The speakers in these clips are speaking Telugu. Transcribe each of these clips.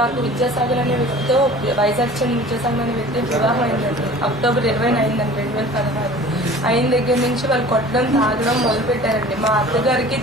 నాకు విద్యాసాగర్ అనే వ్యక్తితో వైజాగ్ చెందిన విద్యాసాగర్ అనే వ్యక్తి వివాహం అయిందండి. అక్టోబర్ 20 అయిందండి 2016. అయిన దగ్గర నుంచి వాళ్ళు కొట్టడం తాగడం మొదలు పెట్టారండి. మా అత్తగారికి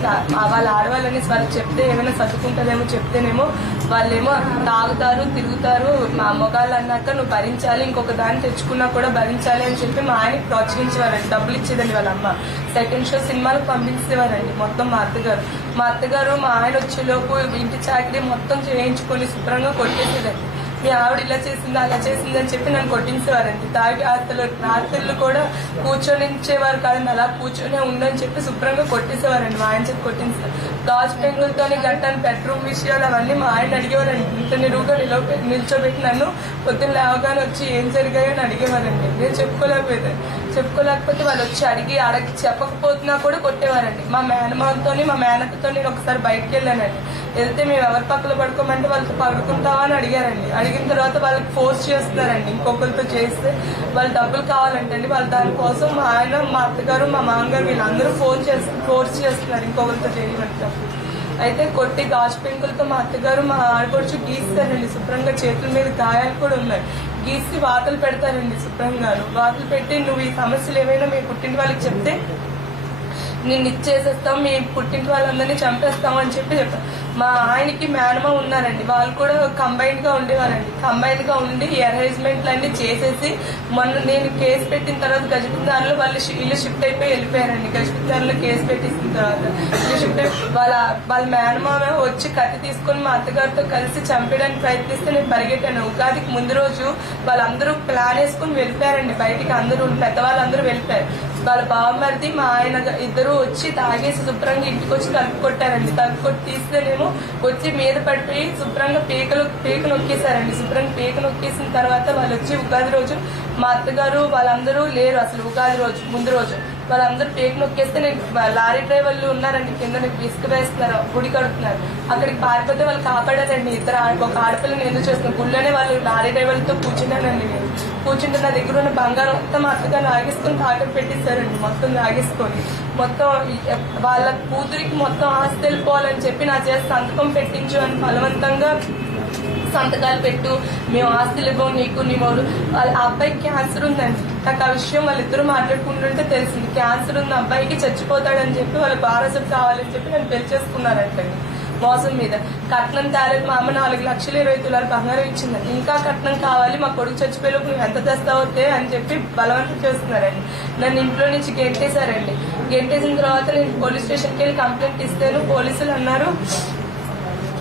వాళ్ళ ఆడవాళ్ళని వాళ్ళకి చెప్తే ఏమైనా చదువుకుంటుందేమో చెప్తేనేమో వాళ్ళేమో తాగుతారు తిరుగుతారు, మా మొగాళ్ళు అన్నాక నువ్వు భరించాలి, ఇంకొక దాన్ని తెచ్చుకున్నా కూడా భరించాలి అని చెప్పి మా ఆయనకి ప్రోత్సహించేవారండి. డబ్బులు ఇచ్చేదండి వాళ్ళ అమ్మ. సెకండ్ షో సినిమాలకు పంపించేవారండి మొత్తం మా అత్తగారు. మా ఆయన వచ్చేలోపు ఇంటి చాకరీ మొత్తం చేయించుకొని శుభ్రంగా కొట్టేసేదండి. మీ ఆవిడ ఇలా చేసింది అలా చేసింది అని చెప్పి నన్ను కొట్టించేవారండి. తాగి రాత్రులు కూడా కూర్చొనించేవారు కాదండి, అలా కూర్చొనే ఉందని చెప్పి శుభ్రంగా కొట్టేసేవారండి. మా ఆయన చెప్పి కొట్టించారు. గాజు పెంకులతోని గట్టాను బెడ్రూమ్ విషయాలు అవన్నీ మా ఆయన అడిగేవారండి. ఇంత నిలువుగా నిల్చోబెట్టి నన్ను పొద్దున్న లేవగానే వచ్చి ఏం జరిగాయని అడిగేవారండి. నేను చెప్పుకోలేకపోతే వాళ్ళు వచ్చి అడిగి చెప్పకపోతున్నా కూడా కొట్టేవారండి. మా మేనకతో నేను ఒకసారి బయటకు వెళ్ళానండి. వెళ్తే మేము ఎవరి పక్కన పడుకోమంటే వాళ్ళతో పడుకుంటావా అని అడిగారండి. అడిగిన తర్వాత వాళ్ళకి ఫోర్స్ చేస్తున్నారండి. ఇంకొకరితో చేస్తే వాళ్ళు డబ్బులు కావాలంటండి. వాళ్ళు దానికోసం మా ఆయన, మా అత్తగారు, మా మామగారు వీళ్ళందరూ ఫోర్స్ చేస్తున్నారు ఇంకొకరితో చేయమంటారు. అయితే కొట్టి గాజు పెంకులతో మా అత్తగారు మా ఆడపడుచు గీస్తారండి. శుభ్రంగా చేతుల మీద గాయాలు కూడా ఉన్నాయి. గీసి వాతలు పెడతారండి. శుభ్రంగా వాతలు పెట్టి నువ్వు ఈ సమస్యలు ఏమైనా మీ పుట్టింటి వాళ్ళకి చెప్తే నిన్ను ఇచ్చేసేస్తాం, మీ పుట్టింటి వాళ్ళందరినీ చంపేస్తాం అని చెప్పి చెప్పారు. మా ఆయనకి మేనమా ఉన్నారండి. వాళ్ళు కూడా కంబైన్డ్ గా ఉండేవారండి. కంబైన్డ్ గా ఉండి అరేంజ్మెంట్లు అన్ని చేసేసి మొన్న నేను కేసు పెట్టిన తర్వాత గజపతిదారులు వాళ్ళు ఇల్లు షిఫ్ట్ అయిపోయి వెళ్ళిపోయారండి. గజపతిదారులు కేసు పెట్టిన తర్వాత ఇల్లు షిఫ్ట్ అయిపోయి వాళ్ళ మేనమా వచ్చి కత్తి తీసుకుని మా అత్తగారితో కలిసి చంపేయడానికి ప్రయత్నిస్తే నేను పరిగెట్టాను. ఉగాదికి ముందు రోజు వాళ్ళందరూ ప్లాన్ వేసుకుని వెళ్ళిపోయారండి బయటికి. అందరూ పెద్దవాళ్ళందరూ వెళ్ళిపోయారు. వాళ్ళ బావమరిది మా ఆయన ఇద్దరు వచ్చి తాగేసి శుభ్రంగా ఇంటికి వచ్చి తలుపు కొట్టారండి. తలుపు కొట్టి తీస్తేనేమో వచ్చి మీద పడిపోయి శుభ్రంగా పీక నొక్కేశారండి. శుభ్రంగా పీక నొక్కేసిన తర్వాత వాళ్ళు వచ్చి ఉగాది రోజు మా అత్తగారు వాళ్ళందరూ లేరు అసలు. ఉగాది రోజు ముందు రోజు వాళ్ళందరూ పీక నొక్కేస్తే నేను లారీ డ్రైవర్లు ఉన్నారండి కింద ఇసుక వేస్తున్నారు, గుడి కడుతున్నారు. అక్కడికి పారిపోతే వాళ్ళు కాపాడారండి. ఒక ఆడపిల్లని ఎందుకు చేస్తున్నారు గుళ్ళోనే వాళ్ళు లారీ డ్రైవర్లతో కూర్చున్నానండి. నేను కూర్చుంటే నా దగ్గర ఉన్న బంగారం మొత్తం అత్తగా లాగేసుకుని తాకట్టు పెట్టిస్తారండి. మొత్తం లాగేసుకొని మొత్తం వాళ్ళ కూతురికి మొత్తం ఆస్తి వెళ్ళిపోవాలని చెప్పి నా చేసి సంతకం పెట్టించు అని బలవంతంగా సంతకాలు పెట్టు, మేము ఆస్తులు ఇవ్వము నీకు నీమోడు. వాళ్ళ అబ్బాయికి క్యాన్సర్ ఉందండి. నాకు ఆ విషయం వాళ్ళిద్దరూ మాట్లాడుకుంటుంటే తెలిసింది. క్యాన్సర్ ఉంది అబ్బాయికి, చచ్చిపోతాడని చెప్పి వాళ్ళ బారసపు కావాలని చెప్పి నన్ను పెళ్లి చేసుకున్నారంటండి మోసం మీద. కట్నం తేలేదు. మా అమ్మ 4,20,000 బంగారం ఇచ్చిందండి. ఇంకా కట్నం కావాలి, మా కొడుకు చచ్చిపోయేలోపు నువ్వు ఎంత తెస్తావుతే అని చెప్పి బలవంతం చేస్తున్నారండి. నన్ను ఇంట్లో నుంచి గెంటేశారండి. గెంటేసిన తర్వాత నేను పోలీస్ స్టేషన్కి వెళ్ళి కంప్లైంట్ ఇస్తాను. పోలీసులు అన్నారు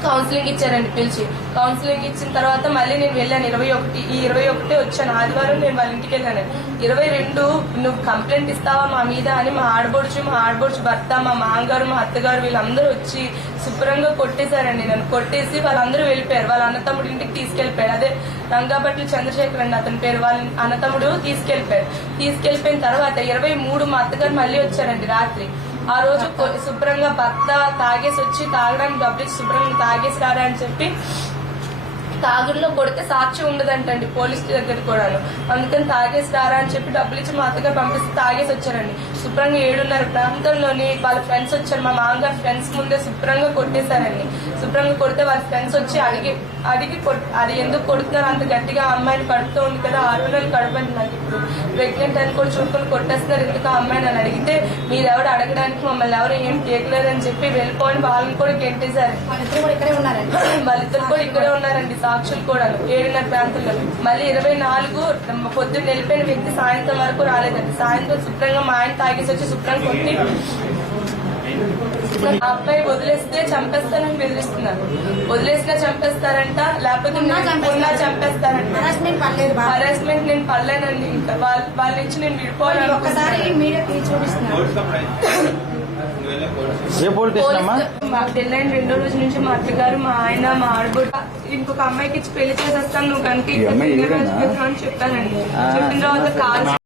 కౌన్సిలింగ్ ఇచ్చారండి. పిలిచి కౌన్సిలింగ్ ఇచ్చిన తర్వాత మళ్ళీ నేను వెళ్ళాను. 21 వచ్చాను. ఆదివారం నేను వాళ్ళ ఇంటికి వెళ్ళాను. 22 నువ్వు కంప్లైంట్ ఇస్తావా మా మీద అని మా ఆడబొడుచు భర్త, మా మామగారు, మా అత్తగారు వీళ్ళందరూ వచ్చి శుభ్రంగా కొట్టేశారండి. నన్ను కొట్టేసి వాళ్ళందరూ వెళ్ళిపోయారు. వాళ్ళ అన్నతమ్ముడు ఇంటికి తీసుకెళ్లిపోయారు. అదే రంగాపట్ల చంద్రశేఖర్ అండి అతని పేరు. వాళ్ళ అన్నతమ్ముడు తీసుకెళ్లిపోయిన తర్వాత 23 మా అత్తగారు మళ్ళీ వచ్చారండి రాత్రి. ఆ రోజు శుభ్రంగా భర్త తాగేసి వచ్చి తాగడానికి డబ్బులు శుభ్రంగా తాగేసి రారా అని చెప్పి తాగుల్లో కొడితే సాక్ష్యం ఉండదంటండి పోలీస్ దగ్గర కూడా. అందుకని తాగేసి రారా అని చెప్పి డబ్బులు ఇచ్చి మా అత్తగారు పంపిస్తే తాగేసి వచ్చారండి. శుభ్రంగా 7:30 ప్రాంతంలోని వాళ్ళ ఫ్రెండ్స్ వచ్చారు. మా మామగారు ఫ్రెండ్స్ ముందే శుభ్రంగా కొట్టేశారండి. శుభ్రంగా కొడితే వాళ్ళ ఫ్రెండ్స్ వచ్చి అడిగి అది ఎందుకు కొడుతున్నారు అంత గట్టిగా, అమ్మాయిని కడుపుతూ ఉంది కదా, 6 నెలలు కడపండి నాకు ఇప్పుడు ప్రెగ్నెంట్ అని కూడా చూసుకొని కొట్టేస్తున్నారు ఎందుకు ఆ అమ్మాయిని అని అడిగితే మీరెవరు అడగడానికి మమ్మల్ని ఎవరు ఏం చేయలేదని చెప్పి వెళ్ళిపోయి వాళ్ళని కూడా గెంటేశారు. వాళ్ళిద్దరు కూడా ఇక్కడే ఉన్నారండి సాక్షులు కూడా. 7:30 ప్రాంతంలో మళ్ళీ 24 పొద్దున్న వెళ్ళిపోయిన వ్యక్తి సాయంత్రం వరకు రాలేదండి. సాయంత్రం శుభ్రంగా మా ఆయన తాగేసి వచ్చి శుభ్రంగా కొట్టి ఆ అబ్బాయి వదిలేస్తే చంపేస్తానని బెదిరిస్తున్నారు. వదిలేసినా చంపేస్తారంట, లేకపోతే ఉన్నా చంపేస్తారంట. హరాస్మెంట్ నేను పడలేనండి. ఇంకా వాళ్ళ నుంచి నేను విడిపోవాలని పెళ్ళైన 2వ రోజు నుంచి మా అత్తగారు, మా ఆయన, మా ఆడబోడు ఇంకొక అమ్మాయికి ఇచ్చి పెళ్లి చేసేస్తాను నువ్వు కనుక అని చెప్పానండి. చెప్పిన తర్వాత